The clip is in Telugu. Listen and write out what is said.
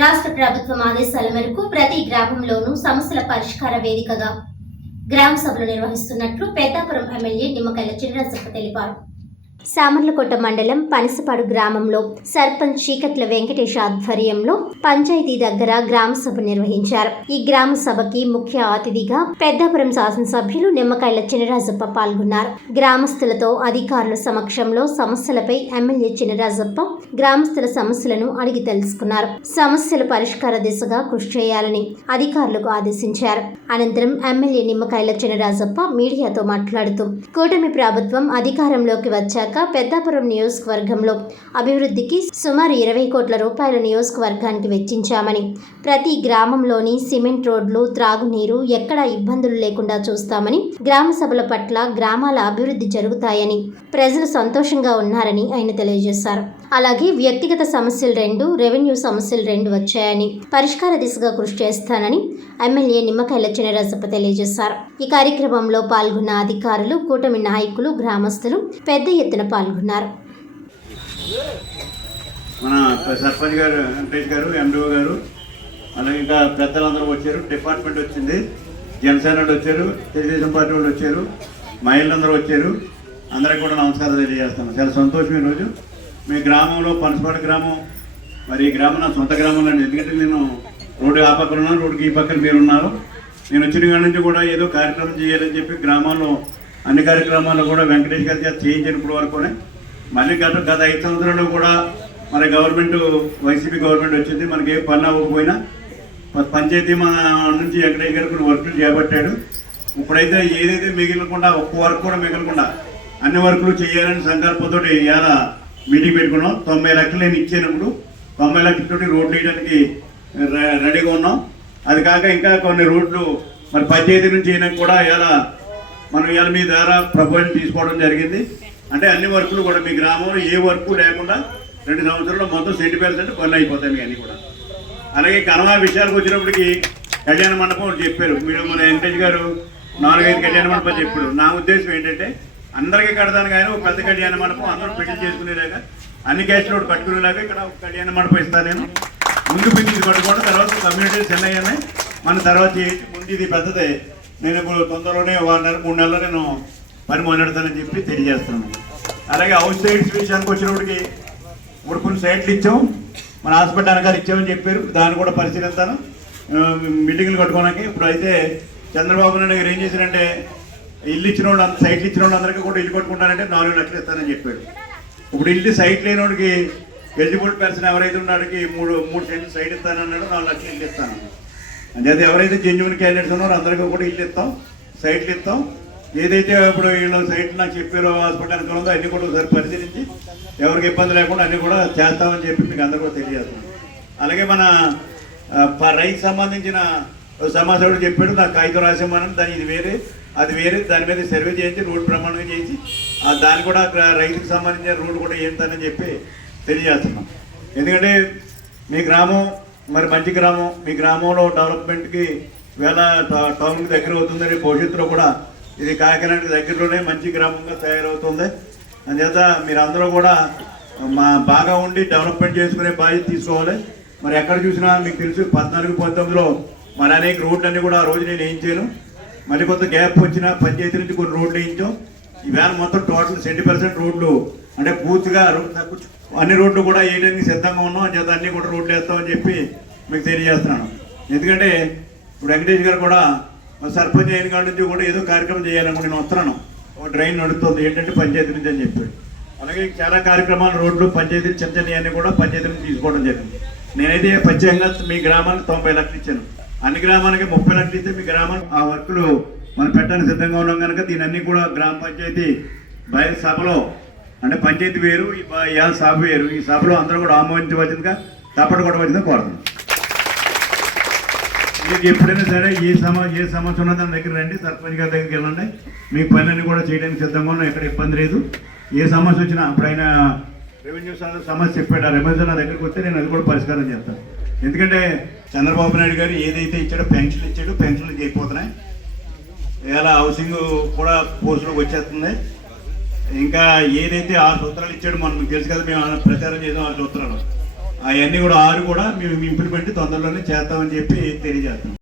రాష్ట్ర ప్రభుత్వం ఆదేశాల మేరకు ప్రతి గ్రామంలోనూ సమస్యల పరిష్కార వేదికగా గ్రామ సభలు నిర్వహిస్తున్నట్లు పెద్దాపురం ఎమ్మెల్యే నిమ్మకాయల చినరాజప్ప తెలిపారు. సామర్లకోట మండలం పనసపాడు గ్రామంలో సర్పంచ్ చీకట్ల వెంకటేష్ ఆధ్వర్యంలో పంచాయతీ దగ్గర గ్రామ సభ నిర్వహించారు. ఈ గ్రామ సభకి ముఖ్య అతిథిగా పెద్దాపురం శాసనసభ్యులు నిమ్మకాయల చినరాజప్ప పాల్గొన్నారు. గ్రామస్తులతో అధికారుల సమక్షంలో సమస్యలపై ఎమ్మెల్యే చినరాజప్ప గ్రామస్తుల సమస్యలను అడిగి తెలుసుకున్నారు. సమస్యల పరిష్కార దిశగా కృషి చేయాలని అధికారులకు ఆదేశించారు. అనంతరం ఎమ్మెల్యే నిమ్మకాయల చినరాజప్ప మీడియాతో మాట్లాడుతూ కూటమి ప్రభుత్వం అధికారంలోకి వచ్చాక పెద్దాపురం నియోజకవర్గంలో అభివృద్ధికి సుమారు ఇరవై కోట్ల రూపాయల నియోజకవర్గానికి వెచ్చించామని. ప్రతి గ్రామంలోని సిమెంట్ రోడ్లు త్రాగునీరు ఎక్కడా ఇబ్బందులు లేకుండా చూస్తామని గ్రామ సభల పట్ల గ్రామాల అభివృద్ధి జరుగుతాయని ప్రజలు సంతోషంగా ఉన్నారని ఆయన తెలియజేశారు. అలాగే వ్యక్తిగత సమస్యలు రెండు రెవెన్యూ సమస్యలు రెండు వచ్చాయని పరిష్కార దిశగా కృషి చేస్తానని ఎమ్మెల్యే నిమ్మకాయల చినరసప్ప తెలియజేశారు. ఈ కార్యక్రమంలో పాల్గొన్న అధికారులు కూటమి నాయకులు గ్రామస్తులు పెద్ద ఎత్తున పాల్గొన్నారు. మన సర్పంచ్ గారు వెంకటేష్ గారు ఎండిఓ గారు అలాగే ఇంకా పెద్దలందరూ వచ్చారు. డిపార్ట్మెంట్ వచ్చింది. జనసేన వాళ్ళు వచ్చారు తెలుగుదేశం పార్టీ వాళ్ళు వచ్చారు. మహిళలందరూ వచ్చారు. అందరికి కూడా నమస్కారం తెలియజేస్తాను చాలా సంతోషం ఈరోజు మీ గ్రామంలో పనసపాడు గ్రామం మరి ఈ గ్రామం నా సొంత గ్రామంలో ఎందుకంటే నేను రోడ్డు ఆ పక్కన ఉన్నాను రోడ్డుకి ఈ పక్కన మీరు ఉన్నారు. నేను వచ్చిన కాడి నుంచి కూడా ఏదో కార్యక్రమం చేయాలని చెప్పి గ్రామాల్లో అన్ని కార్యక్రమాల్లో కూడా వెంకటేష్ గారి చేత చేయించాను ఇప్పుడు వరకునే మళ్ళీ గత గత ఐదు సంవత్సరాల్లో కూడా మన గవర్నమెంట్ వైసీపీ గవర్నమెంట్ వచ్చింది మనకి ఏ పని అవ్వకపోయినా పంచాయతీ మన నుంచి వెంకటేష్ గారు కొన్ని వర్కులు చేపట్టాడు. ఇప్పుడైతే ఏదైతే మిగిలకుండా ఒక్క వర్క్ కూడా మిగలకుండా అన్ని వర్కులు చేయాలని సంకల్పంతో ఇవాళ మీటింగ్ పెట్టుకున్నాం. తొంభై లక్షలు నేను ఇచ్చినప్పుడు తొంభై లక్షలతోటి రోడ్లు వేయడానికి రె- రెడీగా ఉన్నాం. అది కాక ఇంకా కొన్ని రోడ్లు మరి పంచాయతీ నుంచి అయినా కూడా ఇలా మనం ఇవాళ మీ ద్వారా ప్రపోజల్ తీసుకోవడం జరిగింది. అంటే అన్ని వర్కులు కూడా మీ గ్రామంలో ఏ వర్క్ లేకుండా రెండు సంవత్సరాల్లో మొత్తం సెంటి పర్సెంట్ పనులు అయిపోతాయి మీ అన్నీ కూడా. అలాగే కరోనా విషయాలకు వచ్చినప్పటికి కళ్యాణ మండపం చెప్పారు. మీరు మన వెంకటేష్ గారు నాలుగైదు కళ్యాణ మండపం చెప్పారు. నా ఉద్దేశం ఏంటంటే అందరికీ కడతాను కానీ ఒక పెద్ద కళ్యాణ మండపం అందరూ పెళ్ళి చేసుకునేలాగా అన్ని క్యాష్లు ఒకటి కట్టుకునేలాగా ఇక్కడ ఒక కళ్యాణ మండపం ఇస్తాను నేను. ముందు పిచ్చి కట్టుకోవడం తర్వాత కమ్యూనిటీ చిన్నయ్యనే మన తర్వాత చేసి ముందు ఇది పెద్దదే. నేను ఇప్పుడు తొందరలోనే వారం నెల మూడు నెలలు నేను పని మొదలెడతానని చెప్పి తెలియజేస్తున్నాను. అలాగే హౌస్ సైడ్స్ విషయానికి వచ్చినప్పటికి ఇప్పుడు కొన్ని సైట్లు ఇచ్చాం. మన హాస్పిటల్ అనగారు ఇచ్చామని చెప్పారు. దాన్ని కూడా పరిశీలిస్తాను. బిల్డింగ్లు కట్టుకోవడానికి. ఇప్పుడు అయితే చంద్రబాబు నాయుడు గారు ఏం చేశారంటే ఇల్లు ఇచ్చిన వాళ్ళు అంత సైట్లు ఇచ్చిన వాళ్ళందరికీ కూడా ఇల్లు కొట్టుకుంటానంటే నాలుగు లక్షలు ఇస్తానని చెప్పాడు ఇప్పుడు ఇల్లు సైట్ లేని వాడికి ఎలిజిబుల్ పర్సన్ ఎవరైతే ఉన్నాడికి మూడు మూడు సెంట్లు సైట్ ఇస్తానన్నాడు నాలుగు లక్షలు ఇల్లు ఇస్తాను. అంతే ఎవరైతే జెన్యున్ క్యాండిడేట్స్ ఉన్నారో అందరికీ కూడా ఇల్లు ఇస్తాం సైట్లు ఇస్తాం. ఏదైతే ఇప్పుడు వీళ్ళు సైట్లు నాకు చెప్పారో హాస్పిటల్ వెనకాల ఉందో అన్ని కూడా ఒకసారి పరిశీలించి ఎవరికి ఇబ్బంది లేకుండా అన్ని కూడా చేస్తామని చెప్పి మీకు అందరూ కూడా అలాగే మన ప- రైతు సంబంధించిన సమాచారం చెప్పాడు నాకు కాగితం రాసామని దాని ఇది వేరే అది వేరే దాని మీద సర్వే చేయించి రోడ్డు ప్రమాణంగా చేయించి దాన్ని కూడా రైతుకు సంబంధించిన రోడ్డు కూడా ఏంటని చెప్పి తెలియజేస్తున్నాం. ఎందుకంటే మీ గ్రామం మరి మంచి గ్రామం మీ గ్రామంలో డెవలప్మెంట్కి వేళ ట- టౌన్కి దగ్గర అవుతుందని భవిష్యత్తులో కూడా ఇది కాకినాడకి దగ్గరలోనే మంచి గ్రామంగా తయారవుతుంది. అందుచేత మీరందరూ కూడా మా బాగా ఉండి డెవలప్మెంట్ చేసుకునే బాధ్యత తీసుకోవాలి. మరి ఎక్కడ చూసినా మీకు తెలుసు పద్నాలుగు పంతొమ్మిదిలో మరి అనేక రోడ్లన్నీ కూడా ఆ రోజు నేను వేయించాను మళ్ళీ కొంత గ్యాప్ వచ్చిన పంచాయతీ నుంచి కొన్ని రోడ్లు వేయించాం. ఈవేళ మొత్తం టోటల్ సెవెంటీ పర్సెంట్ రోడ్లు అంటే పూర్తిగా అన్ని రోడ్లు కూడా వేయడానికి సిద్ధంగా ఉన్నాం. చేత అన్ని కూడా రోడ్లు వేస్తామని చెప్పి మీకు తెలియజేస్తున్నాను. ఎందుకంటే ఇప్పుడు వెంకటేష్ గారు కూడా సర్పంచ్ అయిన కాడి నుంచి కూడా ఏదో కార్యక్రమం చేయాలనుకుంటే నేను వస్తున్నాను. ఒక డ్రైన్ నడుస్తుంది ఏంటంటే పంచాయతీ నుంచి అని చెప్పాడు అలాగే చాలా కార్యక్రమాలు రోడ్లు పంచాయతీ చిన్న చిన్నవన్నీ కూడా పంచాయతీ నుంచి తీసుకోవడం జరిగింది. నేనైతే ప్రత్యేకంగా మీ గ్రామానికి తొంభై లక్షలు ఇచ్చాను. అన్ని గ్రామాలకి ముప్పై లక్షలు ఇస్తే మీ గ్రామానికి ఆ వర్కులు మనం పెట్టడానికి సిద్ధంగా ఉన్నాం కనుక దీని కూడా గ్రామ పంచాయతీ బయట సభలో అంటే పంచాయతీ వేరు ఈ ఇవాళ సభ వేరు. ఈ సభలో అందరూ కూడా ఆమోదించవచ్చిందిగా తప్పటి కూడా వచ్చిందిగా కోరుతున్నాం. మీకు ఎప్పుడైనా సరే ఏ సమ ఏ సమస్య ఉన్నా దాని దగ్గర రండి సర్పంచ్ గారి దగ్గరికి వెళ్ళండి. మీ పనులన్నీ కూడా చేయడానికి సిద్ధంగా ఉన్నాం ఎక్కడ ఇబ్బంది లేదు. ఏ సమస్య వచ్చినా అప్పుడైనా రెవెన్యూ సమస్య చెప్పాడు ఆ రెవెన్యూ నా దగ్గరికి వస్తే నేను అది కూడా పరిష్కారం చేస్తాను. ఎందుకంటే చంద్రబాబు నాయుడు గారు ఏదైతే ఇచ్చాడో పెన్షన్లు ఇచ్చాడో పెన్షన్లు చేయకపోతున్నాయి. ఇలా హౌసింగ్ కూడా పోస్టులకు వచ్చేస్తుంది. ఇంకా ఏదైతే ఆరు సూత్రాలు ఇచ్చాడో మనం తెలుసు కదా మేము ప్రచారం చేసాం ఆరు సూత్రాలు. అవన్నీ కూడా ఆరు కూడా మేము ఇంప్లిమెంట్ తొందరలోనే చేస్తామని చెప్పి తెలియజేస్తాం